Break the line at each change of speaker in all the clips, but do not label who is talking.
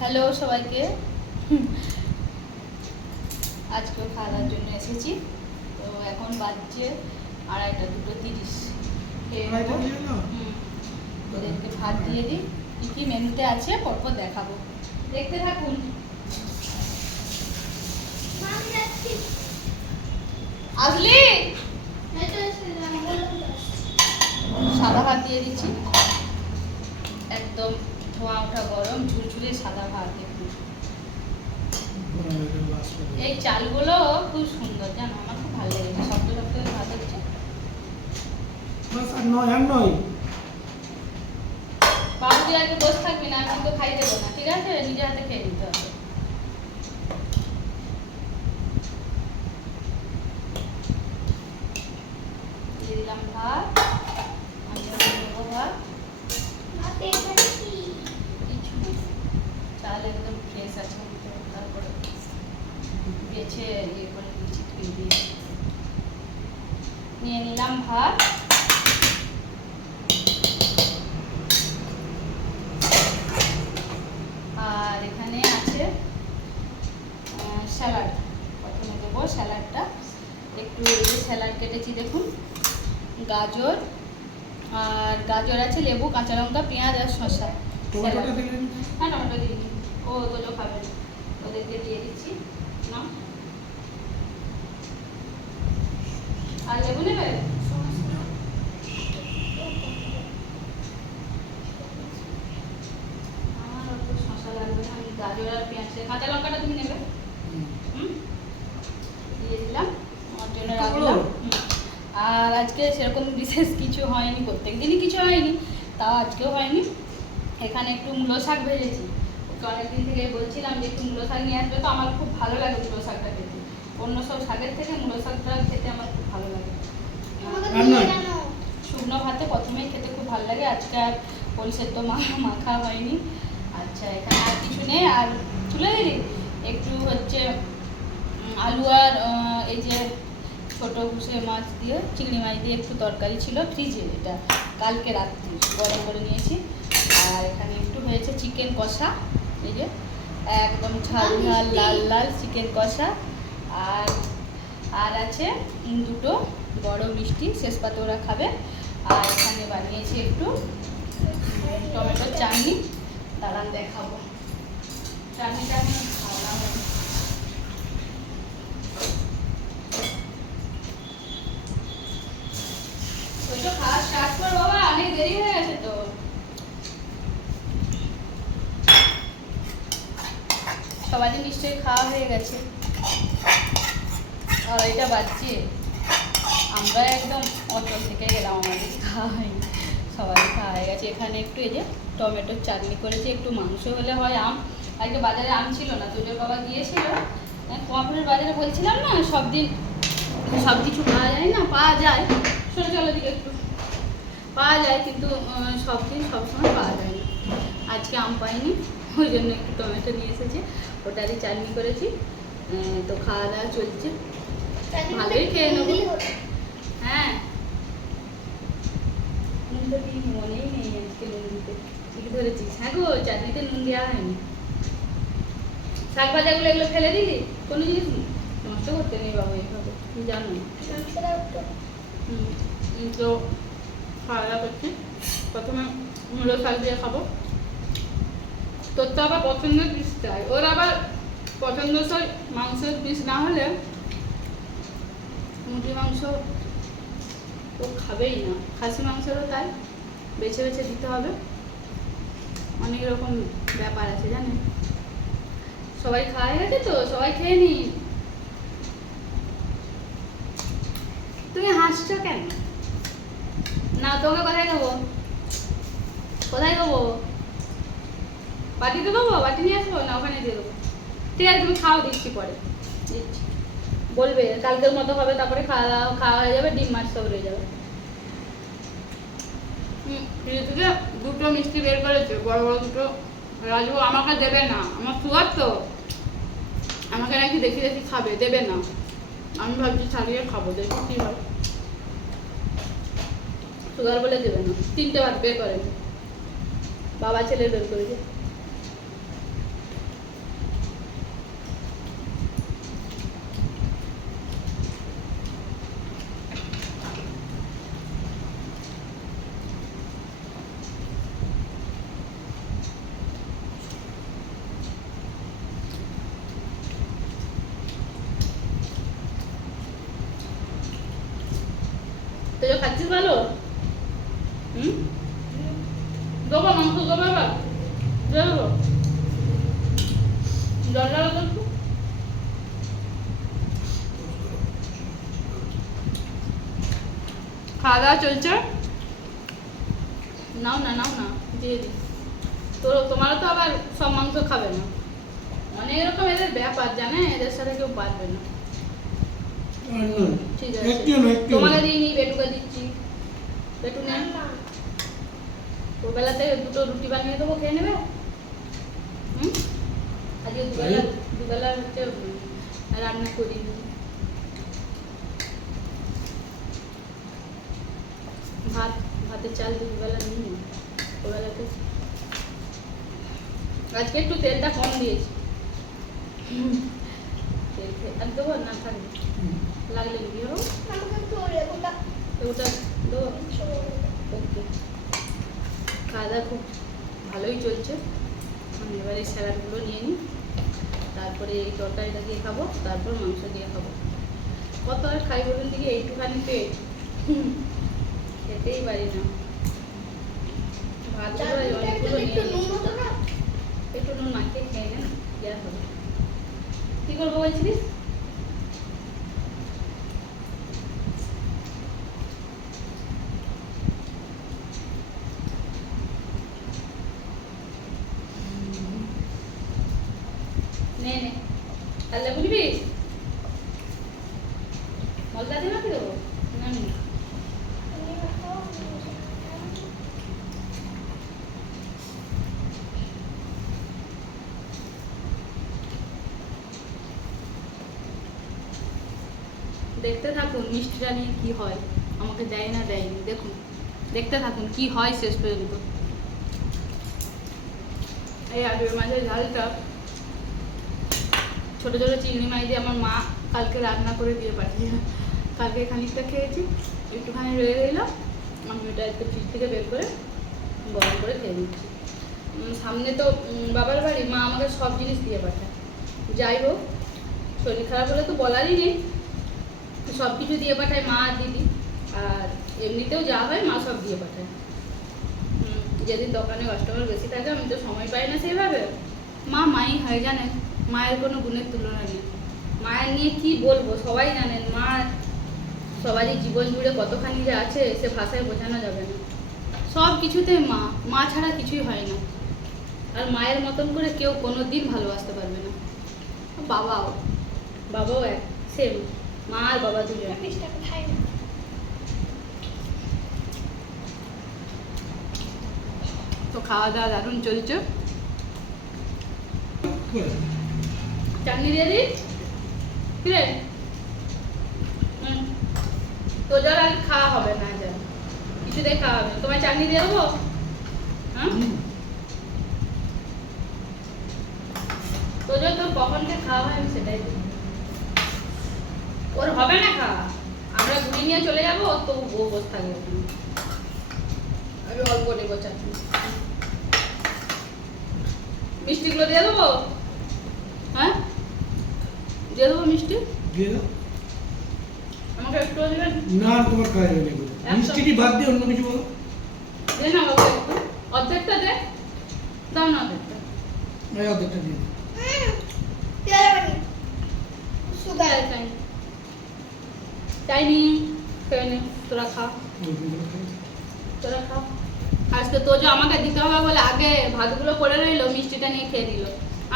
Hello সবাইকে। আজকেও খাওয়ার জন্য এসেছি। তো এখন বাজছে আড়াইটা দুটো তিরিশ। ওদেরকে ভাত দিয়ে দিই। কী কী মেনুতে আছে পরপর দেখাবো। দেখতে থাকুন। আসলি সাদা ভাত দিয়ে দিচ্ছি। একদম ধোঁয়া ওঠা গরম ঝুলঝুলে সাদা ভাত একটু এই চালগুলো খুব সুন্দর জানো আমার খুব ভালো লেগেছে। শক্ত শক্ত করে ভাত হচ্ছে। বাবু দিয়ে আগে বসে থাকবি না আমি তো খাই দেবো না ঠিক আছে? নিজে হাতে খেয়ে নিতে হবে দিয়ে দিলাম ভাত আমি এখন নেব ভাত কিছু না চাল একদম ফ্রেশ আছে তো তারপরে বেছে ইয়ে করে দিয়েছি ধুয়ে দিয়ে নিয়ে নিলাম ভাত আর এখানে আছে স্যালাড। প্রথমে দেবো স্যালাডটা। একটু স্যালাড কেটেছি দেখুন। গাজর আর গাজর আছে লেবু কাঁচা লঙ্কা পেঁয়াজ আর শসা। হ্যাঁ টমেটো দিয়ে দিই ও ওগুলো খাবে। না। ওদেরকে দিয়ে দিচ্ছি। না আর লেবু নেবে আমার অত শসা লাগবে না আমি গাজর আর পেঁয়াজ কাঁচা লঙ্কাটা তুমি নেবে হুম দিয়ে দিলাম আমার জন্য রাখলাম হুম। আর আজকে সেরকম বিশেষ কিছু হয়নি প্রত্যেক দিনই কিছু হয়নি তাও আজকেও হয়নি। এখানে একটু মূলো শাক ভেজেছি। অনেকদিন থেকে বলছিলাম যে একটু মূলো শাক নিয়ে আসবে তো আমার খুব ভালো লাগে মূলো শাকটা খেতে। অন্য সব শাকের থেকে মূলো শাকটা খেতে আমার খুব ভালো লাগে। শুকনো ভাতে প্রথমেই খেতে খুব ভালো লাগে আজকে আর পরিষের তো মা মাখা হয়নি। আচ্ছা এখানে আর কিছু নেই আর তুলে দিলি? একটু হচ্ছে আলু আর এই যে ছোটো ঘুষে মাছ দিয়ে চিংড়ি মাছ দিয়ে একটু তরকারি ছিল ফ্রিজে এটা। কালকে রাত্রি গরম করে নিয়েছি। আর এখানে একটু হয়েছে চিকেন কষা এই যে একদম ঝাল ঝাল লাল লাল চিকেন কষা। আর আর আছে দুটো বড় মিষ্টি শেষ পাতে ওরা খাবে। আর এখানে বানিয়েছি একটু টমেটোর চাটনি দাঁড়ান দেখাবো। চাটনিটা আমি খাওয়া হয়নি। ওই তো খাওয়া স্টার্ট কর বাবা অনেক দেরি হয়ে গেছে তো সবারই নিশ্চয়ই খাওয়া হয়ে গেছে। আর এটা বাজছে। আমরা একদম অটো থেকে গেলাম, আমাদের খাওয়া হয়নি। সবাই খাওয়া হয়ে গেছে। এখানে একটু এই যে টমেটোর চাটনি করেছি, একটু মাংস হলে হয় আম। আজকে বাজারে আম ছিল না তোজোর বাবা গিয়েছিল। কমাপুরের বাজারে বলছিলাম না, সব দিন সব কিছু পাওয়া যায় না? পাওয়া যায়। চলো চলো দিকে একটু। পাওয়া যায়, কিন্তু সব দিন সবসময় পাওয়া যায় না। আজকে আম পাইনি। ওই জন্য একটু টমেটো নিয়ে এসেছে। ওটারই চাটনি করেছি। তো খাওয়া দাওয়া চলছে। ভালোই খেয়ে নেব। হ্যাঁ। মনেই নেই আজকে নুন দিতে। ঠিক ধরেছিস। হ্যাঁ গো চাটনিতে নুন দেওয়া হয়নি। শাক ভাজাগুলো এগুলো ফেলে দিলি? কোনো জিনিস নষ্ট করতে নেই বাবু এইভাবে জানো হুম, তো খাওয়া দাওয়া করছি। প্রথমে মূলো শাক দিয়ে খাব। তোর তো আবার পছন্দের পিস চাই। ওর আবার পছন্দসই মাংসের পিস না হলে মুরগি মাংস ও খাবেই না। খাসি মাংসেরও তাই বেছে বেছে দিতে হবে। অনেক রকম ব্যাপার আছে জানেন সবাই খাওয়া গেছে তো? সবাই খেয়ে নি? তুমি হাসছো কেন? না তোমাকে কোথায় দেবো কোথায় দেবো বাটিতে দেবো? বাটি নিয়ে আসব? না ওখানে দিয়ে দেবো। ঠিক আছে তুমি খাও দিচ্ছি পরে। দিচ্ছি বলবে কালকের মতো হবে তারপরে খাওয়া দাওয়া খাওয়া হয়ে যাবে ডিম মাছ সব রয়ে যাবে। ফ্রিজ থেকে দুটো মিষ্টি বের করেছে বড় বড় দুটো। রাজু আমাকে দেবে না। আমার সুগার তো। আমাকে নাকি দেখি দেখি খাবে দেবে না। আমি ভাবছি ছাড়িয়ে খাব দেখি কী হয়। সুগার বলে দেবে না। তিনটে ভাত বের করেন বাবা ছেলে বের করেছে। তুই খাচ্ছিস ভালো? হুম? দেবো, মাংস দেবো এবার। দেবো। জল তো খাওয়া দাওয়া চলছে? নাও না নাও না, দিয়ে দিই তো তোমারও তো আবার সব মাংস খাবে না। অনেক রকম এদের ব্যাপার, জানে? এদের সাথে কেউ পারবে না। ঠিক আছে।
একটু না একটু
তোমাকে দিইনি বেটুকে দিচ্ছি। বেটু নেন ওবেলাতে দুটো রুটি বানিয়ে দেবো খেয়ে নেবে? হুম? আজকে দুবেলা দুবেলা হচ্ছে রান্না করি। ভাত ভাতের চাল দুবেলা নিই না ওবেলাতে আজকে একটু তেলটা কম দিয়েছি। তেল খেয়ে দেবো না থাকবে। লাগলে তো ওটা ওকে। খাওয়া দাওয়া খুব ভালোই চলছে। আমি এবারে স্যালাডগুলো নিয়ে নিই। তারপরে এই তরকারিটা দিয়ে খাব, তারপর মাংস দিয়ে খাব। কত আর খাই বলুন দিকে এইটুখানি পেট। খেতেই পারি না। ভাত অনেকগুলো নিয়ে একটু নুন মাখিয়ে খেয়ে নেন দেওয়া হবে। কী করব বলছিলিস? নে নিবি মশলা দিয়ে দেবো? দেখতে থাকুন মিষ্টিটা নিয়ে কি হয়। আমাকে দেয় না দেয়নি, দেখুন। দেখতে থাকুন কি হয় শেষ পর্যন্ত। এই আলুর মাঝে ঝালটা ছোট ছোট চিংড়ি মাছ দিয়ে আমার মা কালকে রান্না করে দিয়ে পাঠিয়ে কালকে খানিকটা খেয়েছি, একটুখানি রয়ে গেল। আমি ওটা একটু ফ্রিজ থেকে বের করে গরম করে খেয়ে নিচ্ছি। সামনে তো বাবার বাড়ি, মা আমাকে সব জিনিস দিয়ে পাঠায়। যাই হোক, শরীর খারাপ হলে তো বলারই নেই। সব কিছু দিয়ে পাঠায় মা আর দিদি। আর এমনিতেও যা হয় মা সব দিয়ে পাঠায়। যেদিন দোকানে কাস্টমার বেশি থাকে, আমি তো সময় পাই না সেইভাবে মা মাই হয় জানেন? মায়ের কোনো গুণের তুলনা নেই। মায়ের নিয়ে কি বলব? সবাই জানেন মা সবারই জীবন জুড়ে কতখানি যে আছে সে ভাষায় বোঝানো যাবে না। সব কিছুতে মা মা ছাড়া কিছুই হয় না। আর মায়ের মতন করে কেউ কোনো দিন ভালোবাসতে পারবে না। বাবাও বাবাও এক সেম মা আর বাবা দুজন। তো খাওয়া দাওয়া দারুণ চলছে। চাটনি দিয়ে দিই কিরে জল আর খাওয়া হবে না যা কিছুতেই খাওয়া হবে। তোমায় চাটনি দিয়ে দেবো? হ্যাঁ তোর জল তোর কখনকে খাওয়া হয় আমি সেটাই। ওর হবে না খাওয়া। আমরা ঘুরি নিয়ে চলে যাব ও তো বউ বসে থাকবে। আমি অল্প নেব চাটনি। মিষ্টিগুলো দিয়ে দেবো? হ্যাঁ? দিয়ে দেবো মিষ্টি?
দিয়ে দাও।
আমাকে একটু দেবেন?
না তোমার কাজ হবে না এগুলো। বাদ দিয়ে অন্য কিছু বলো?
দে না বাবা একটু। অর্ধেকটা দে। দাও না অর্ধেকটা।
এই অর্ধেকটা দিয়ে দাও।
চাই চাই চাইনি তোরা খা। তোরা খা। আজকে তোজো আমাকে দিতে হবে বলে আগে ভাতগুলো পড়ে রইল মিষ্টিটা নিয়ে খেয়ে দিল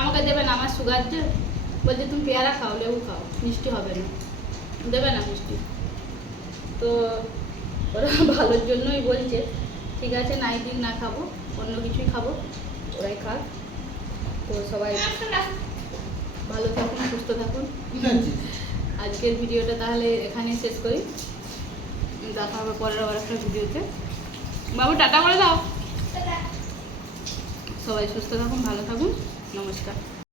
আমাকে দেবে না আমার সুগার যে বলছে তুমি পেয়ারা খাও লেবু খাও মিষ্টি হবে না। দেবে না মিষ্টি। তো ওরা ভালোর জন্যই বলছে ঠিক আছে নাই দিন না খাব অন্য কিছুই খাব ওরাই খাক। তো সবাই ভালো থাকুন সুস্থ থাকুন। আজকের ভিডিওটা তাহলে এখানেই শেষ করি। দেখা হবে পরের আবার একটা ভিডিওতে। বাবু টাটা করে দাও। সবাই সুস্থ থাকুন ভালো থাকুন। নমস্কার।